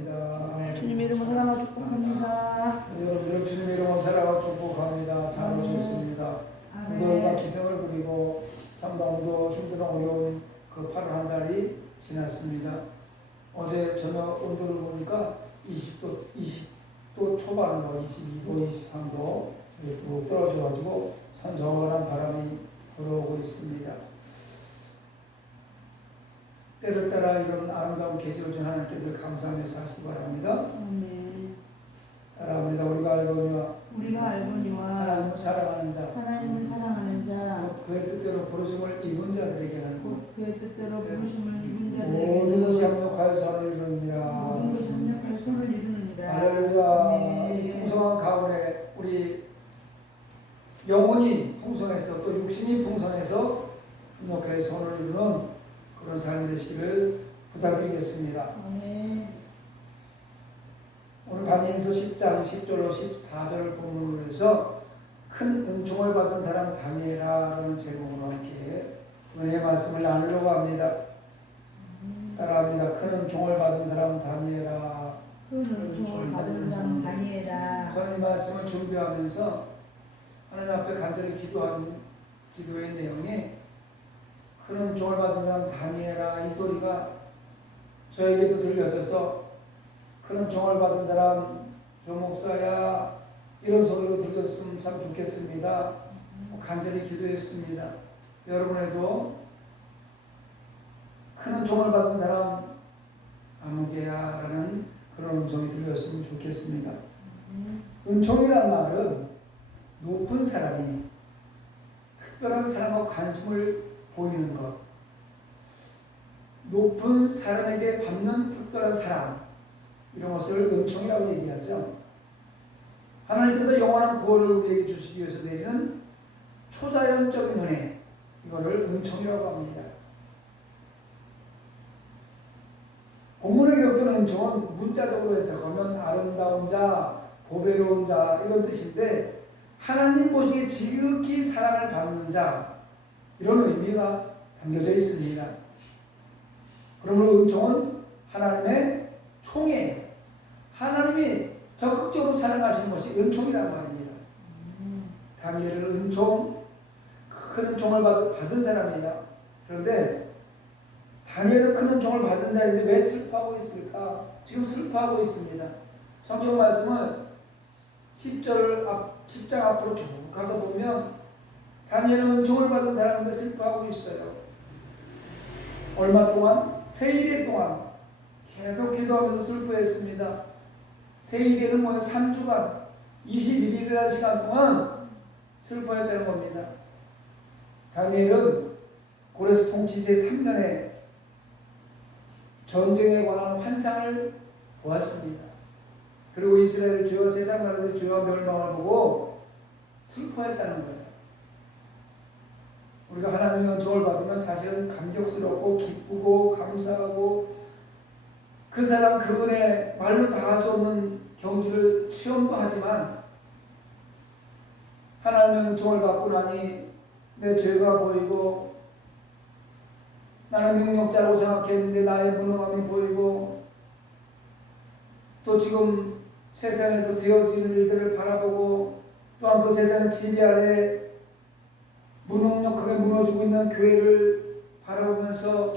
축복합니다. 주님의 이름으로 사랑하고 축복합니다. 여러분들 주님의 이름으로 사랑하고 축복합니다. 잘 오셨습니다. 오늘과 기생을 부리고 참 너무도 힘든 어려운 그 8월 한 달이 지났습니다. 어제 저녁 온도를 보니까 20도 초반으로 22도, 23도 또 떨어져가지고 선선한 바람이 불어오고 있습니다. 때를 따라 이런 아름다운 계절을 준 하나님께 늘 감사하며 사시기 바랍니다. 따라합니다. 우리가 알거니와 하나님을 사랑하는 자, 그의 뜻대로 부르심을 입은 자들에게는 모든 것이 합력하여 선을 이루느니라. 할렐루야. 이 풍성한 가운데 우리 영혼이 풍성해서 또 육신이 풍성해서 합력하여 선을 이루는 그런 삶이 되시기를 부탁드리겠습니다. 오늘 다니엘서 10장 10절로 14절 본문으로 해서 큰 은총을 받은 사람 다니엘아라는 제목으로 함께 은혜의 말씀을 나누려고 합니다. 따라합니다. 큰 은총을 받은 사람 다니엘아. 저는 이 말씀을 준비하면서 하나님 앞에 간절히 기도한 기도의 내용이 큰 은총을 받은 사람 다니엘아, 이 소리가 저에게도 들려져서 큰 은총을 받은 사람 조 목사야, 이런 소리로 들렸으면 참 좋겠습니다. 간절히 기도했습니다. 여러분에도 큰 은총을 받은 사람 아무개야 라는 그런 음성이 들렸으면 좋겠습니다. 은총이란 말은 높은 사람이 특별한 사람과 관심을 보이는 것, 높은 사람에게 받는 특별한 사랑, 이런 것을 은총이라고 얘기하죠. 하나님께서 영원한 구원을 우리에게 주시기 위해서 내리는 초자연적인 은혜, 이거를 은총이라고 합니다. 본문에 기록된 은총은 문자적으로 해석하면 아름다운 자, 보배로운 자, 이런 뜻인데 하나님 보시기에 지극히 사랑을 받는 자, 이런 의미가 담겨져 있습니다. 그러므로 은총은 하나님의 총이에요. 하나님이 적극적으로 사랑하시는 것이 은총이라고 합니다. 다니엘은 은총, 큰 은총을 받은 사람이에요. 그런데 다니엘은 큰 은총을 받은 자인데 왜 슬퍼하고 있을까? 지금 슬퍼하고 있습니다. 성경 말씀을 10장 앞으로 쭉 가서 보면 다니엘은 은총을 받은 사람인데 슬퍼하고 있어요. 얼마 동안? 세일의 동안 계속 기도하면서 슬퍼했습니다. 세일에는 3주간 21일이라는 시간 동안 슬퍼했다는 겁니다. 다니엘은 고레스 통치제 3년에 전쟁에 관한 환상을 보았습니다. 그리고 이스라엘 주요 세상 나라의 주요 멸망을 보고 슬퍼했다는 거예요. 우리가 하나님의 은총을 받으면 사실은 감격스럽고 기쁘고 감사하고 그 사람 그분의 말로 다 할 수 없는 경지를 체험도 하지만 하나님의 은총을 받고 나니 내 죄가 보이고 나는 능력자라고 생각했는데 나의 무능함이 보이고 또 지금 세상에도 되어지는 일들을 바라보고 또한 그 세상의 지배 아래 무능력하게 무너지고 있는 교회를 바라보면서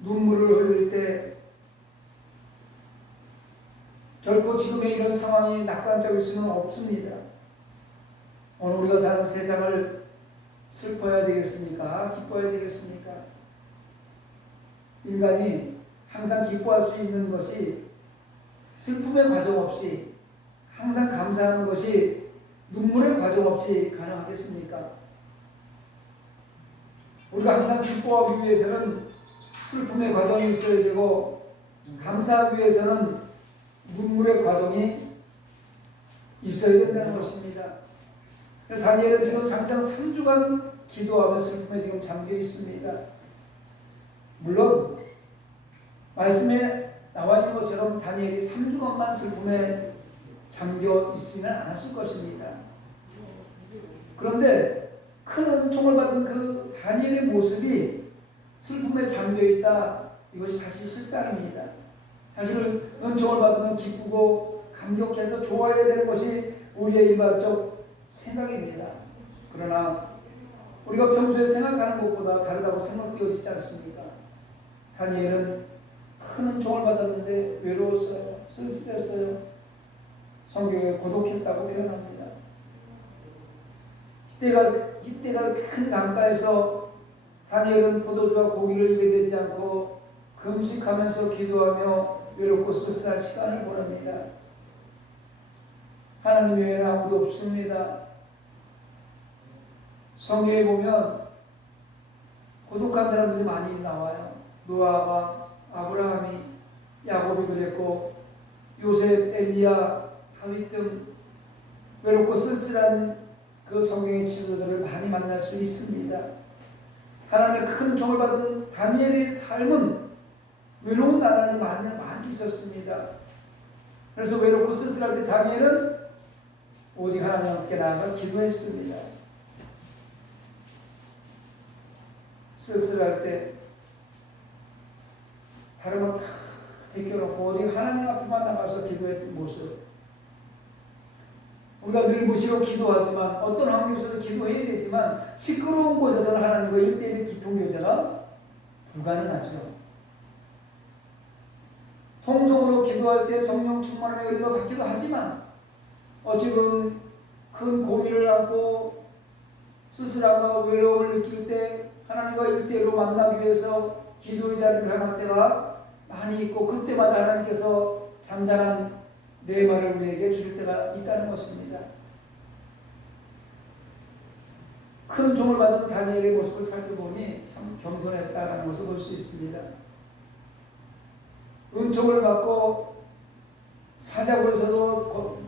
눈물을 흘릴 때 결코 지금의 이런 상황이 낙관적일 수는 없습니다. 오늘 우리가 사는 세상을 슬퍼해야 되겠습니까? 기뻐해야 되겠습니까? 인간이 항상 기뻐할 수 있는 것이 슬픔의 과정 없이 항상 감사하는 것이 눈물의 과정 없이 가능하겠습니까? 우리가 항상 기뻐하기 위해서는 슬픔의 과정이 있어야 되고 감사하기 위해서는 눈물의 과정이 있어야 된다는 것입니다. 그래서 다니엘은 지금 당장 3주간 기도하며 슬픔에 지금 잠겨 있습니다. 물론 말씀에 나와 있는 것처럼 다니엘이 3주간만 슬픔에 잠겨 있지는 않았을 것입니다. 그런데 큰 은총을 받은 그 다니엘의 모습이 슬픔에 잠겨 있다, 이것이 사실 실상입니다. 사실은 은총을 받으면 기쁘고 감격해서 좋아해야 되는 것이 우리의 일반적 생각입니다. 그러나 우리가 평소에 생각하는 것보다 다르다고 생각되어지지 않습니까? 다니엘은 큰 은총을 받았는데 외로웠어요. 쓸쓸했어요. 성경에 고독했다고 표현합니다. 이때가 큰 강가에서 다니엘은 포도주와 고기를 입에 대지 않고 금식하면서 기도하며 외롭고 쓸쓸한 시간을 보냅니다. 하나님 외에는 아무도 없습니다. 성경에 보면 고독한 사람들이 많이 나와요. 노아와 아브라함이, 야곱이 그랬고 요셉, 엘리야, 다윗 등 외롭고 쓸쓸한 그 성경의 지도들을 많이 만날 수 있습니다. 하나님의 큰 종을 받은 다니엘의 삶은 외로운 나날이 많이 있었습니다. 그래서 외롭고 쓸쓸할 때 다니엘은 오직 하나님께 나아가 기도했습니다. 쓸쓸할 때 다른 거 다 제껴놓고 오직 하나님 앞에만 나가서 기도했던 모습. 우리가 늘 무시로 기도하지만 어떤 환경에서도 기도해야 되지만 시끄러운 곳에서는 하나님과 1대1의 깊은 교제가 불가능하죠. 통성으로 기도할 때 성령 충만함의 은혜가 받기도 하지만 어찌든 큰 고민을 하고 쓸쓸함과 외로움을 느낄 때 하나님과 1대1로 만나기 위해서 기도의 자리를 향할 때가 많이 있고 그때마다 하나님께서 잔잔한 내말을 우리에게 주실 때가 있다는 것입니다. 큰 종을 받은 다니엘의 모습을 살펴보니 참 겸손했다는 것을 볼 수 있습니다. 은총을 받고 사자굴에서도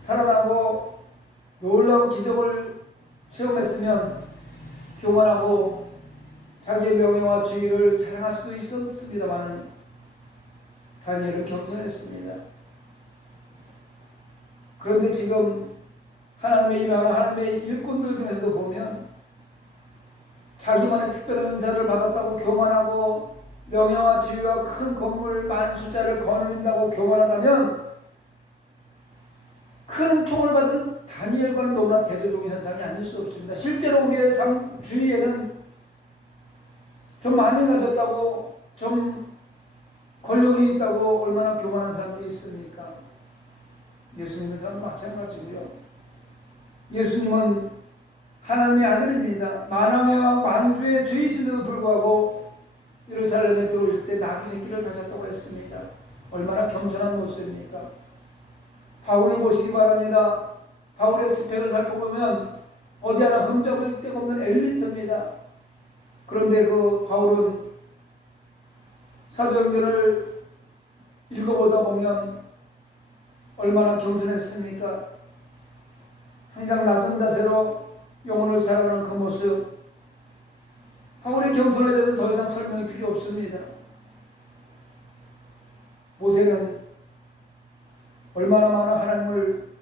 살아나고 놀라운 기적을 체험했으면 교만하고 자기의 명예와 지위를 자랑할 수도 있었습니다만 다니엘은 겸손했습니다. 그런데 지금 하나님의 일하는 하나님의 일꾼들 중에서도 보면 자기만의 특별한 은사를 받았다고 교만하고 명예와 지위와 큰 건물 많은 숫자를 거느린다고 교만하다면 큰 은총을 받은 다니엘과는 너무나 대조적인 현상이 아닐 수 없습니다. 실제로 우리의 삶 주위에는 좀 많이 가졌다고 좀 권력이 있다고 얼마나 교만한 사람들이 있습니까? 예수 믿는 사람은 마찬가지고요. 예수님은 하나님의 아들입니다. 만왕의 왕 만주의 주이신데도 불구하고 예루살렘에 들어오실 때 나귀 새끼를 가졌다고 했습니다. 얼마나 겸손한 모습입니까? 바울을 보시기 바랍니다. 바울의 스펙을 살펴보면 어디 하나 흠잡을 데가 없는 엘리트입니다. 그런데 그 바울은 사도행전을 읽어보다 보면 얼마나 겸손했습니까? 항상 낮은 자세로 영혼을 살아가는 그 모습. 바울의 겸손에 대해서 더 이상 설명이 필요 없습니다. 모세는 얼마나 많은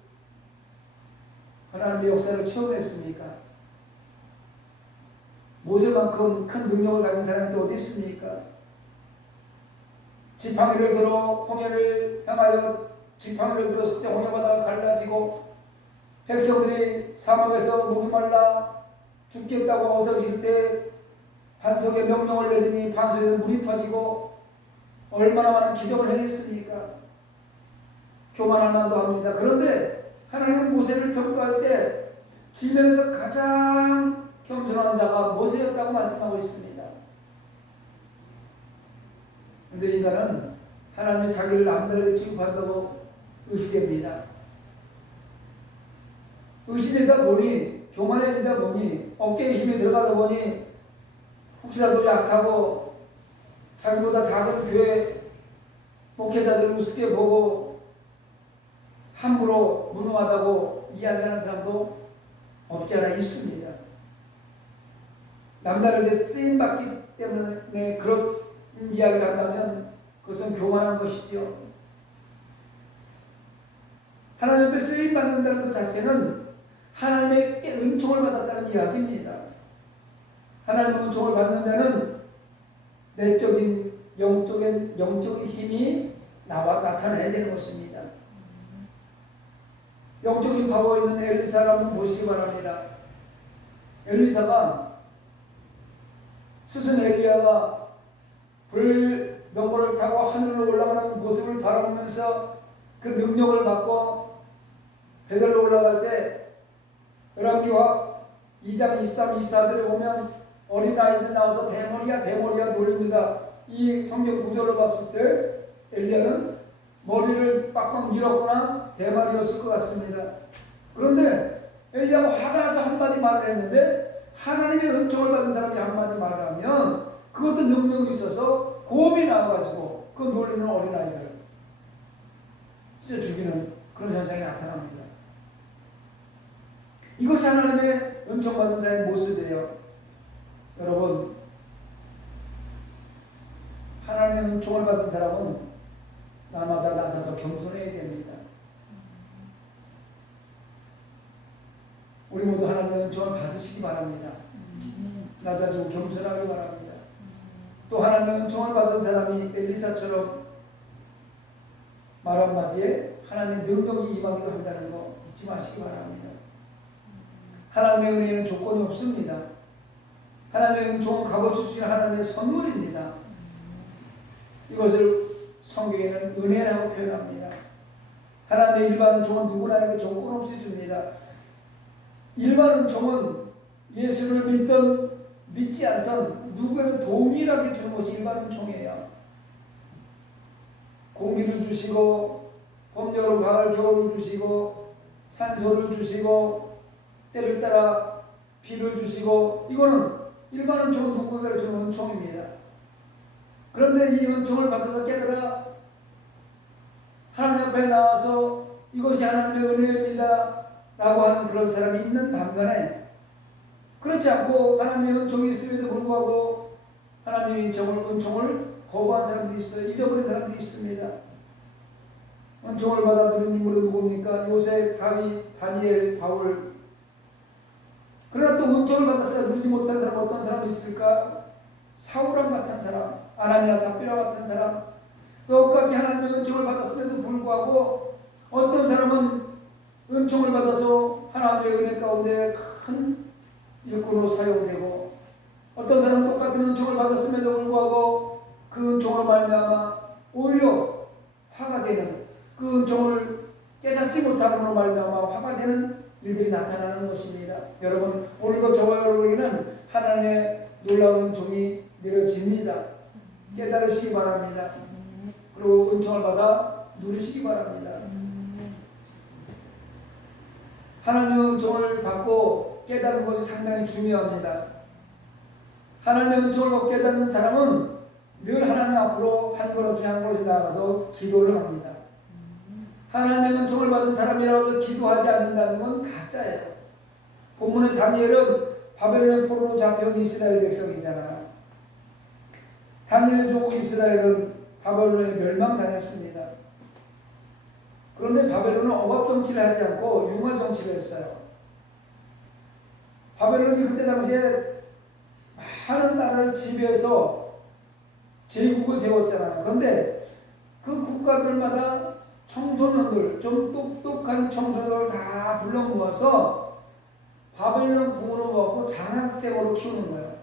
하나님의 역사를 체험했습니까? 모세만큼 큰 능력을 가진 사람이 또 어디 있습니까? 지팡이를 들어 홍해를 향하여 지팡이를 들었을 때 홍해바다가 갈라지고 백성들이 사막에서 목이 말라 죽겠다고 어서질 때 반석에 명령을 내리니 반석에서 물이 터지고 얼마나 많은 기적을 해냈습니까? 교만할 만도 합니다. 그런데 하나님은 모세를 평가할 때 지면에서 가장 겸손한 자가 모세였다고 말씀하고 있습니다. 그런데 인간은 하나님의 자기를 남다르게 취급한다고 의시됩니다. 의시되다 보니 교만해지다 보니 어깨에 힘이 들어가다 보니 혹시라도 약하고 자기보다 작은 교회 목회자들을 우습게 보고 함부로 무능하다고 이야기하는 사람도 없지 않아 있습니다. 남다르게 쓰임받기 때문에 그런 이야기를 한다면 그것은 교만한 것이지요. 하나님 앞에 쓰임받는다는 것 자체는 하나님의 은총을 받았다는 이야기입니다. 하나님의 은총을 받는 자는 내적인 영적인 힘이 나타나야 되는 것입니다. 영적인 파워 있는 엘리사를 한번 보시기 바랍니다. 엘리사가 스승 엘리야가 불병거를 타고 하늘로 올라가는 모습을 바라보면서 그 능력을 받고 베들로 올라갈 때 열왕기하 2장 23, 24절에 보면 어린아이들 나와서 대머리야 놀립니다. 이 성경 구절을 봤을 때 엘리야는 머리를 빡빡 밀었거나 대머리였을 것 같습니다. 그런데 엘리야가 화가 나서 한마디 말을 했는데 하나님의 은총을 받은 사람이 한마디 말을 하면 그것도 능력이 있어서 고음이 나와가지고 그 놀리는 어린아이들 진짜 죽이는 그런 현상이 나타납니다. 이것이 하나님의 은총 받은 자의 모습이에요. 여러분, 하나님의 은총을 받은 사람은 낮아져 겸손해야 됩니다. 우리 모두 하나님의 은총을 받으시기 바랍니다. 낮아지고 겸손하기 바랍니다. 또 하나님의 은총을 받은 사람이 엘리사처럼 말 한마디에 하나님의 능력이 임하기도 한다는 거 잊지 마시기 바랍니다. 하나님의 은혜에는 조건이 없습니다. 하나님의 은총은 값없이 주신 하나님의 선물입니다. 이것을 성경에는 은혜라고 표현합니다. 하나님의 일반 은총은 누구나에게 조건 없이 줍니다. 일반 은총은 예수를 믿든 믿지 않던 누구에게 동일하게 주는 것이 일반 은총이에요. 공기를 주시고 봄, 여름, 가을, 겨울을 주시고 산소를 주시고 때를 따라 비를 주시고 이거는 일반 은총은 누구에게 주는 은총입니다. 그런데 이 은총을 받아서 깨달아 하나님 앞에 나와서 이것이 하나님의 은혜입니다 라고 하는 그런 사람이 있는 반면에 그렇지 않고 하나님의 은총이 있음에도 불구하고 하나님의 은총을 거부한 사람들이 있어요. 잊어버린 사람들이 있습니다. 은총을 받아들인 인물은 누굽니까? 요셉, 다윗, 다니엘, 바울. 그러나 또 은총을 받았으나 누리지 못한 사람 어떤 사람이 있을까? 사울왕 같은 사람, 아나니아 삽비라 같은 사람. 똑같이 하나님의 은총을 받았음에도 불구하고 어떤 사람은 은총을 받아서 하나님의 은혜 가운데 큰 일꾼으로 사용되고 어떤 사람은 똑같은 은총을 받았음에도 불구하고 그 은총으로 말미암아 오히려 화가 되는 그 은총을 깨닫지 못함으로 말미암아 화가 되는 일들이 나타나는 것입니다. 여러분 오늘도 저와 여러분에게는 하나님의 놀라운 은총이 내려집니다. 깨달으시기 바랍니다. 그리고 은총을 받아 누리시기 바랍니다. 하나님의 은총을 받고 깨닫는 것이 상당히 중요합니다. 하나님의 은총을 받고 깨닫는 사람은 늘 하나님 앞으로 한 걸음씩 한 걸음씩 나가서 기도를 합니다. 하나님의 은총을 받은 사람이라고 기도하지 않는다는 건 가짜예요. 본문의 다니엘은 바벨론의 포로로 잡혀온 이스라엘 백성이잖아. 다니엘 조국 이스라엘은 바벨론에 멸망당했습니다. 그런데 바벨론은 억압 정치를 하지 않고 융화 정치를 했어요. 바벨론이 그때 당시에 많은 나라를 지배해서 제국을 세웠잖아요. 그런데 그 국가들마다 청소년들, 좀 똑똑한 청소년들을 다 불러 모아서 바벨론 궁으로 모아서 장학생으로 키우는 거예요.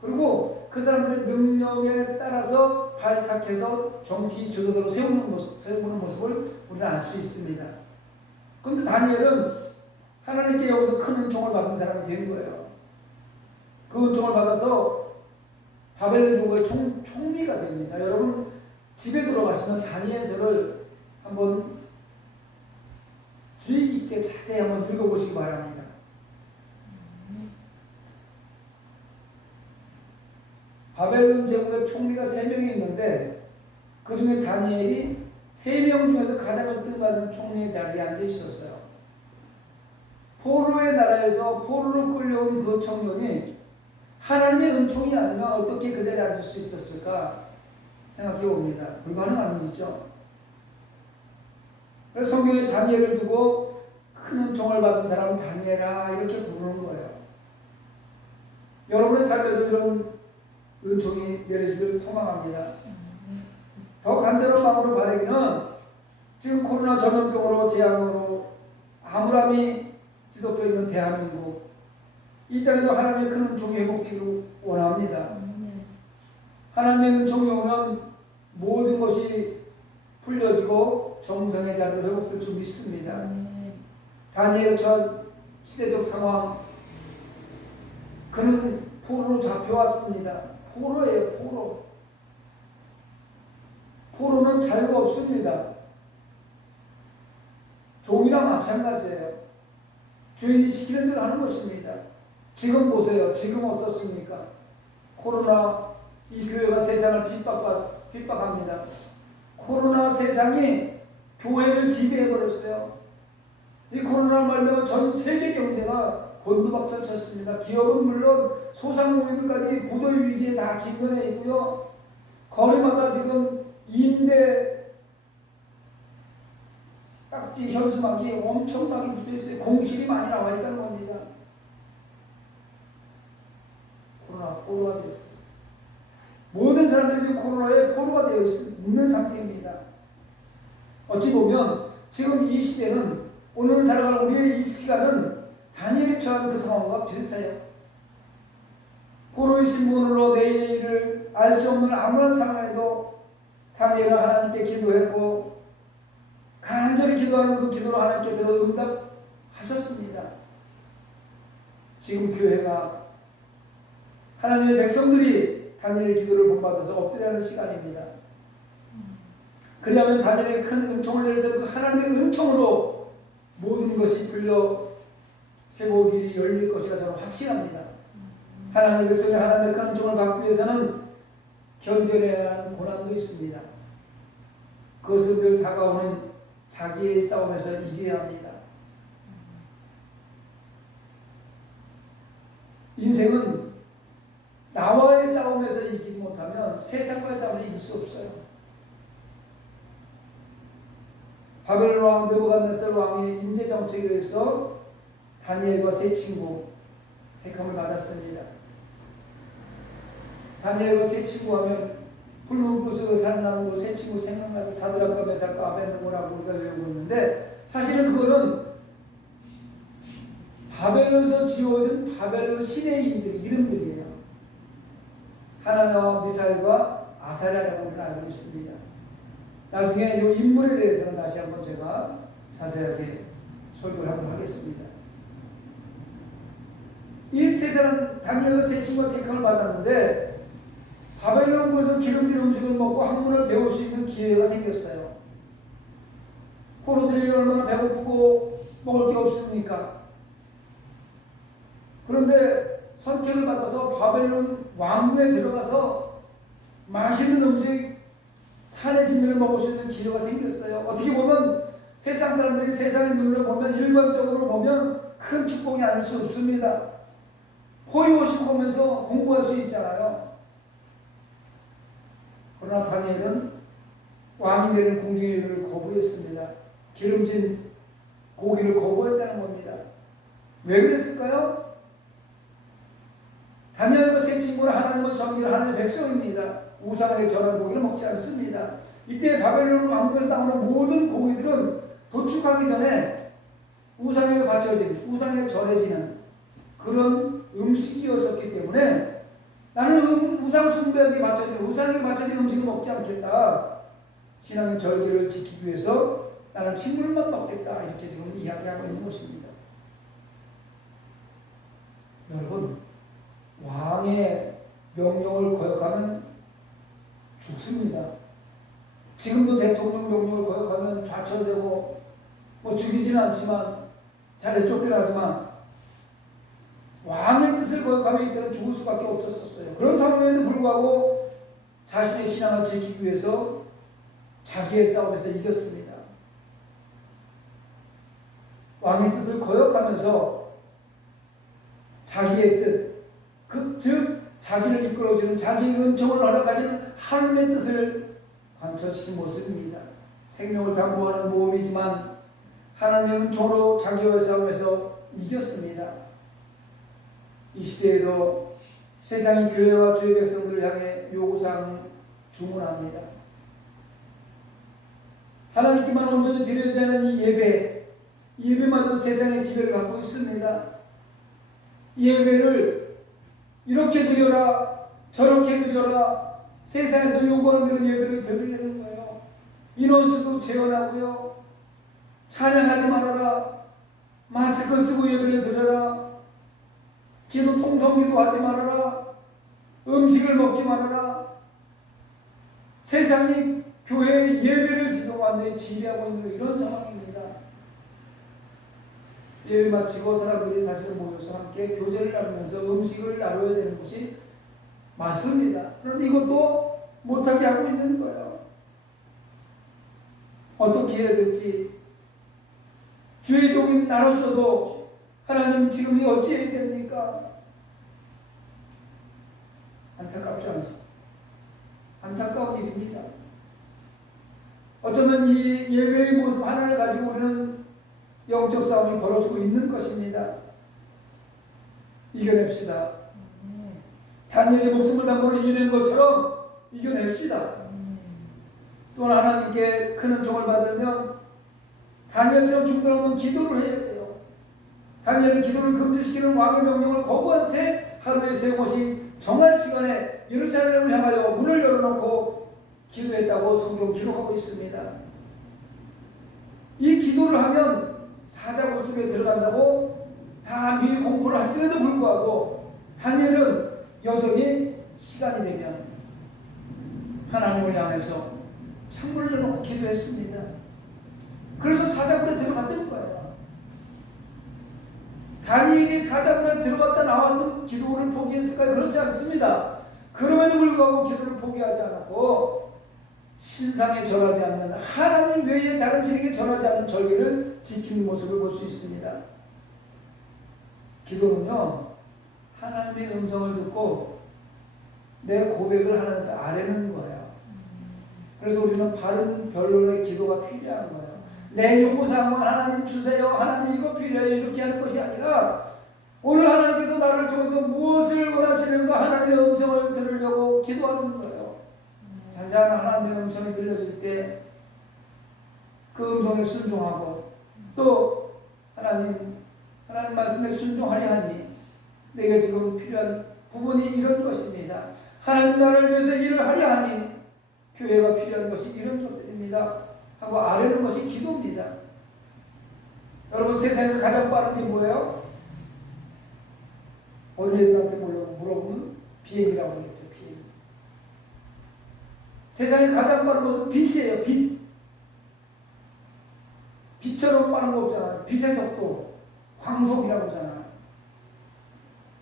그리고 그 사람들의 능력에 따라서 발탁해서 정치 주도자로 세우는 모습을 우리는 알 수 있습니다. 그런데 다니엘은 하나님께 여기서 큰 은총을 받은 사람이 된 거예요. 그 은총을 받아서 바벨론 조국의 총리가 됩니다. 여러분 집에 들어가시면 다니엘서를 한번 주의 깊게 자세히 한번 읽어보시기 바랍니다. 바벨론 제국의 총리가 3명이 있는데 그 중에 다니엘이 3명 중에서 가장 뜬가는 총리의 자리에 앉아 있었어요. 포로의 나라에서 포로로 끌려온 그 청년이 하나님의 은총이 아니면 어떻게 그 자리에 앉을 수 있었을까 생각해 봅니다. 불가능한 일이죠. 그래서 성경에 다니엘을 두고 큰 은총을 받은 사람은 다니엘아 이렇게 부르는 거예요. 여러분의 삶에도 이런 은총이 내려주길 소망합니다. 더 간절한 마음으로 바라기는 지금 코로나 전염병으로 재앙으로 암울함이 뒤덮여 있는 대한민국, 이 땅에도 하나님의 큰 은총이 회복되기를 원합니다. 하나님의 은총이 오면 모든 것이 풀려지고 정상의 자리로 회복될 줄 믿습니다. 다니엘의 첫 시대적 상황, 그는 포로로 잡혀왔습니다. 포로예요, 포로. 포로는 자유가 없습니다. 종이나 마찬가지예요. 주인이 시키는 대로 하는 것입니다. 지금 보세요. 지금 어떻습니까? 코로나, 이 교회가 세상을 핍박합니다. 코로나 세상이 교회를 지배해버렸어요. 이 코로나 말미암아 전 세계 경제가 곤두박질 쳤습니다. 기업은 물론 소상공인들까지 부도의 위기에 다 직면해 있고요. 거리마다 지금 임대 딱지 현수막이 엄청나게 붙어 있어요. 공실이 많이 나와 있다는 겁니다. 포로가 되어 있습니다. 모든 사람들이 지금 코로나에 포로가 되어 있는 상태입니다. 어찌 보면 지금 이 시대는, 오늘 살아가는 우리의 이 시간은 다니엘이 처한 그 상황과 비슷해요. 포로의 신분으로 내일을 알 수 없는 아무런 상황에도 다니엘은 하나님께 기도했고, 간절히 기도하는 그 기도로 하나님께 들어 응답하셨습니다. 지금 교회가, 하나님의 백성들이 다니엘의 기도를 본받아서 엎드려는 시간입니다. 그러면 다니엘의 큰 은총을 내려서 그 하나님의 은총으로 모든 것이 풀려 회복이 열릴 것이라 저는 확신합니다. 하나님의 백성이 하나님의 큰 은총을 받기 위해서는 견뎌내야 하는 고난도 있습니다. 그것을 늘 다가오는 자기의 싸움에서 이겨야 합니다. 인생은 나와의 싸움에서 이기지 못하면 세상과의 싸움에서 이길 수 없어요. 바벨론 왕 느부갓네살 왕의 인재 정책에 의해서 다니엘과 세 친구 택함을 받았습니다. 다니엘과 세 친구 하면 붉은 불속에 살아나는 세 친구 생각나서 사드락과 메삭과 아벳느고라고 우리가 외우고 있는데, 사실은 그거는 바벨론에서 지어진 바벨론 시내인들의 이름들이에요. 하나나와 미사엘과 아사랴라고 우리는 알고 있습니다. 나중에 이 인물에 대해서는 다시 한번 제가 자세하게 설교를 하도록 하겠습니다. 이 세 사람, 다니엘과 세 친구가 택함을 받았는데 바벨론에서 기름진 음식을 먹고 학문을 배울 수 있는 기회가 생겼어요. 포로들이 얼마나 배고프고 먹을 게 없습니까? 그런데 선택을 받아서 바벨론 왕궁에 들어가서 맛있는 음식, 산의 진미를 먹을 수 있는 기회가 생겼어요. 어떻게 보면 세상 사람들이 세상의 눈으로 보면, 일반적으로 보면 큰 축복이 아닐 수 없습니다. 호의호식 보면서 공부할 수 있잖아요. 그러나 다니엘은 왕이 내리는 궁중의를 거부했습니다. 기름진 고기를 거부했다는 겁니다. 왜 그랬을까요? 다니엘과 세 친구는 하나님을 섬기는 하나님의 백성입니다. 우상에게 절한 고기를 먹지 않습니다. 이때 바벨론 왕국에서 나오는 모든 고기들은 도축하기 전에 우상에게 바쳐진, 우상에게 절해지는 그런 음식이었었기 때문에 나는 우상 숭배에게 바쳐진, 우상에게 바쳐진 음식을 먹지 않겠다. 신앙의 절기를 지키기 위해서 나는 식물만 먹겠다. 이렇게 지금 이야기하고 있는 것입니다. 여러분, 왕의 명령을 거역하면 죽습니다. 지금도 대통령 명령을 거역하면 좌천되고 죽이지는 않지만, 잘해 쫓겨나지만, 왕의 뜻을 거역하면 이때는 죽을 수밖에 없었어요. 그런 상황에도 불구하고 자신의 신앙을 지키기 위해서 자기의 싸움에서 이겼습니다. 왕의 뜻을 거역하면서 자기의 뜻, 즉 자기를 이끌어주는, 자기의 은총을 허락하는 하나님의 뜻을 관철시킨 모습입니다. 생명을 담보하는 모험이지만 하나님의 은총으로 자기와의 싸움에서 이겼습니다. 이 시대에도 세상이 교회와 주의 백성들을 향해 요구사항을 주문합니다. 하나님께만 온전히 드려야지 하는 이 예배마저 세상의 지배를 받고 있습니다. 이 예배를 이렇게 드려라 저렇게 드려라 세상에서 요구하는 대로 예배를 드리려는 거예요. 인원수도 제한하고요. 찬양하지 말아라. 마스크 쓰고 예배를 드려라. 기도 통성기도 하지 말아라. 음식을 먹지 말아라. 세상이 교회의 예배를 지금 완전히 지배하고 있는 이런 상황입니다. 예배 마치고 사람들이 사실 모여서 함께 교제를 나누면서 음식을 나눠야 되는 것이 맞습니다. 그런데 이것도 못하게 하고 있는 거예요. 어떻게 해야 될지 주의 종인 나로서도 하나님 지금 어찌 해야 됩니까? 안타깝지 않습니다. 안타까운 일입니다. 어쩌면 이 예배의 모습 하나를 가지고 우리는 영적 싸움이 벌어지고 있는 것입니다. 이겨냅시다. 다니엘의 목숨을 담보로 이겨낸 것처럼 이겨냅시다. 또한 하나님께 큰 은총을 받으면 다니엘처럼 중단하면 기도를 해야 돼요. 다니엘은 기도를 금지시키는 왕의 명령을 거부한 채 하루에 세 곳이 정한 시간에 예루살렘을 향하여 문을 열어놓고 기도했다고 성경 기록하고 있습니다. 이 기도를 하면 사자굴 속에 들어간다고 다 미리 공포를 했음에도 불구하고 다니엘은 여전히 시간이 되면 하나님을 향해서 창문을 열어놓고 기도했습니다. 그래서 사자굴에 들어갔던 거예요. 다니엘이 사자굴에 들어갔다 나와서 기도를 포기했을까요? 그렇지 않습니다. 그럼에도 불구하고 기도를 포기하지 않았고 신상에 절하지 않는 하나님 외에 다른 신에게 절하지 않는 절기를 지키는 모습을 볼 수 있습니다. 기도는요 하나님의 음성을 듣고 내 고백을 하나님께 아뢰는 거예요. 그래서 우리는 바른 변론의 기도가 필요한 거예요. 내 요구사항을 하나님 주세요. 하나님 이거 필요해요. 이렇게 하는 것이 아니라 오늘 하나님께서 나를 통해서 무엇을 원하시는가 하나님의 음성을 들으려고 기도하는 거예요. 잔잔한 하나님의 음성이 들려질 때 그 음성에 순종하고 또 하나님 말씀에 순종하려 하니 내게 지금 필요한 부분이 이런 것입니다. 하나님 나를 위해서 일을 하려 하니 교회가 필요한 것이 이런 것들입니다 하고 아뢰는 것이 기도입니다. 여러분 세상에서 가장 빠른 게 뭐예요? 어린애들한테 물어보면 비행이라고 하겠죠. 비행. 세상에 가장 빠른 것은 빛이에요. 빛처럼 빠른 거 없잖아요. 빛의 속도 광속이라고 하잖아요.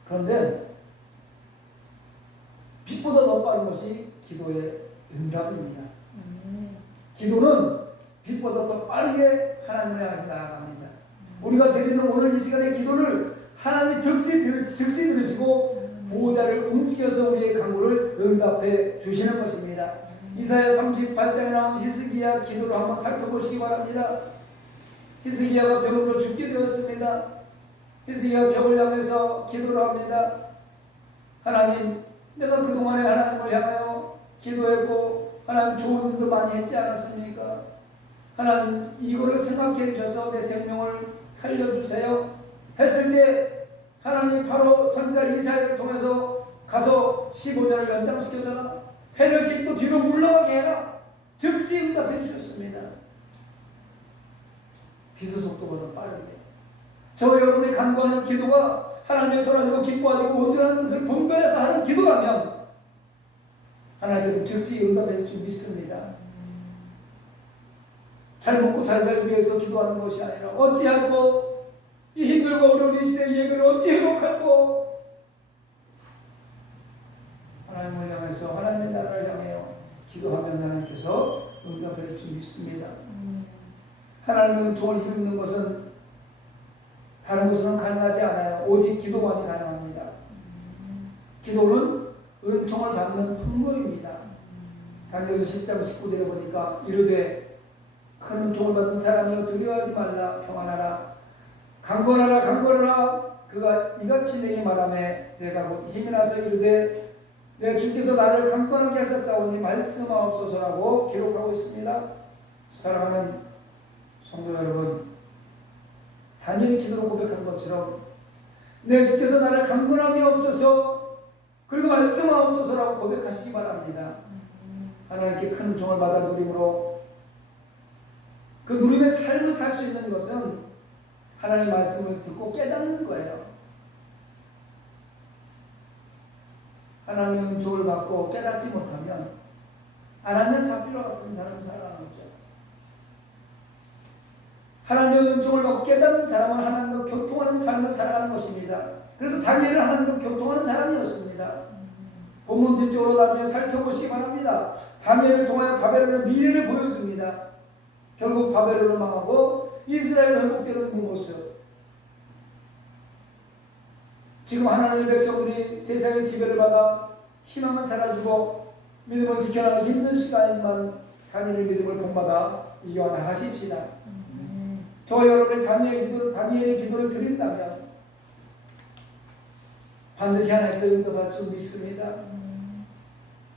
그런데 빛보다 더 빠른 것이 기도의 응답입니다. 기도는 빛보다 더 빠르게 하나님을 향해서 나아갑니다. 우리가 드리는 오늘 이 시간의 기도를 하나님이 즉시 들으시고 보호자를 움직여서 우리의 간구를 응답해 주시는 것입니다. 이사야 38장에 나온 히스기야 기도를 한번 살펴보시기 바랍니다. 히스기야가 병으로 죽게 되었습니다. 히스기야가 병을 향해서 기도를 합니다. 하나님, 내가 그동안에 하나님을 향하여 기도했고 하나님 좋은 일도 많이 했지 않았습니까? 하나님 이거를 생각해 주셔서 내 생명을 살려주세요 했을 때 하나님이 바로 선지자 이사야를 통해서 가서 15년을 연장시켜줘라. 해를 싣고 뒤로 물러가게 해라. 즉시 응답해 주셨습니다. 빛의 속도보다 빠르게. 저 여러분이 간구하는 기도가 하나님의 선하시고 기뻐하시고 온전한 뜻을 분별해서 하는 기도라면 하나님께서 즉시 응답해 줄 줄 믿습니다. 잘 먹고 잘 살기 위해서 기도하는 것이 아니라 어찌하고 이 힘들고 어려운 이 시대의 예배를 어찌 회복하고 하나님을 향해서 하나님의 나라를 향하여 기도하면 하나님께서 응답해 줄 줄 믿습니다. 하나님의 은총을 힘입는 것은 다른 것은 가능하지 않아요. 오직 기도만이 가능합니다. 기도는 은총을 받는 통로입니다. 다니엘서 10장 19절에 보니까 이르되 큰 은총을 받은 사람이여 두려워하지 말라. 평안하라. 강건하라. 강건하라. 그가 이같이 내게 말하매 내가 곧 힘이 나서 이르되 내 주께서 나를 강건하게 하셨사오니 말씀하옵소서라고 기록하고 있습니다. 사랑하는 성도 여러분, 다니엘이 기도로 고백한 것처럼 내 주께서 나를 강건하게 하옵소서 그리고 말씀하옵소서라고 고백하시기 바랍니다. 하나님께 큰 은총을 받아 누림으로 그 누림의 삶을 살 수 있는 것은 하나님의 말씀을 듣고 깨닫는 거예요. 하나님의 은총을 받고 깨닫지 못하면 아나니아 삽비라 같은 사람을 살아가는 거죠. 하나님의 은총을 받고 깨닫는 사람은 하나님과 교통하는 삶을 살아가는 것입니다. 그래서 다니엘은 하나님과 교통하는 사람이었습니다. 본문 뒤쪽으로 나중에 살펴보시기 바랍니다. 다니엘을 통하여 바벨론의 미래를 보여줍니다. 결국 바벨론을 망하고 이스라엘 회복되는 그 모습. 지금 하나님의 백성들이 세상의 지배를 받아 희망은 사라지고 믿음을 지켜나가기 힘든 시간이지만 다니엘의 믿음을 본받아 이겨나가십시다. 저 여러분의 다니엘의 기도를 드린다면 반드시 하나님께서 응답할 줄 믿습니다.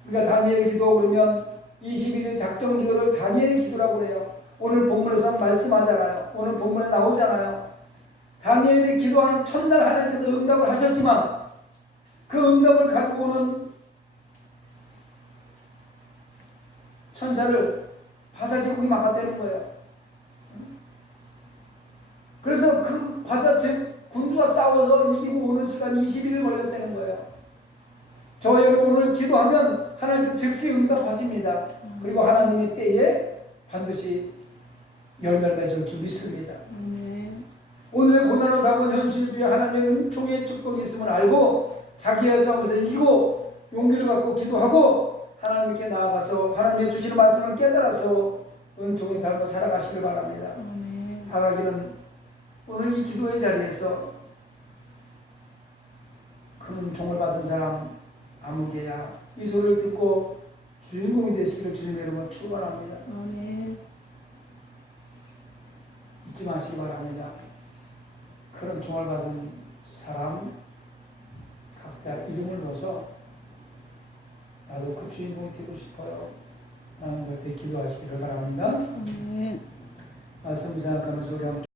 그러니까 다니엘 기도 그러면 21일 작정 기도를 다니엘 기도라고 그래요. 오늘 본문에서 말씀하잖아요. 오늘 본문에 나오잖아요. 다니엘이 기도하는 첫날 하나님께서 응답을 하셨지만 그 응답을 가지고 오는 천사를 바사제국이 막아대는 거예요. 그래서 그 군주와 싸워서 이기고 오는 시간 20일 걸렸다는 거예요. 저 여러분 오늘 기도하면 하나님께서 즉시 응답하십니다. 그리고 하나님의 때에 반드시 열매를 맺을 줄 믿습니다. 오늘의 고난을 당한 현실 위에 하나님의 은총의 축복이 있음을 알고 자기의 싸움에서 이기고 용기를 갖고 기도하고 하나님께 나아가서 하나님의 주시는 말씀을 깨달아서 은총의 삶을 살아가시길 바랍니다. 바라기는 오늘 이 기도의 자리에서 큰 은총을 받은 사람 아무개야 이 소리를 듣고 주인공이 되시기를 주님의 이름으로 축원합니다. 잊지 마시기 바랍니다. 그런 총을 받은 사람 각자 이름을 넣어서 나도 그 주인공이 되고 싶어요. 라는 걸 기도하시기를 바랍니다. 말씀 생각하면서 우리 함께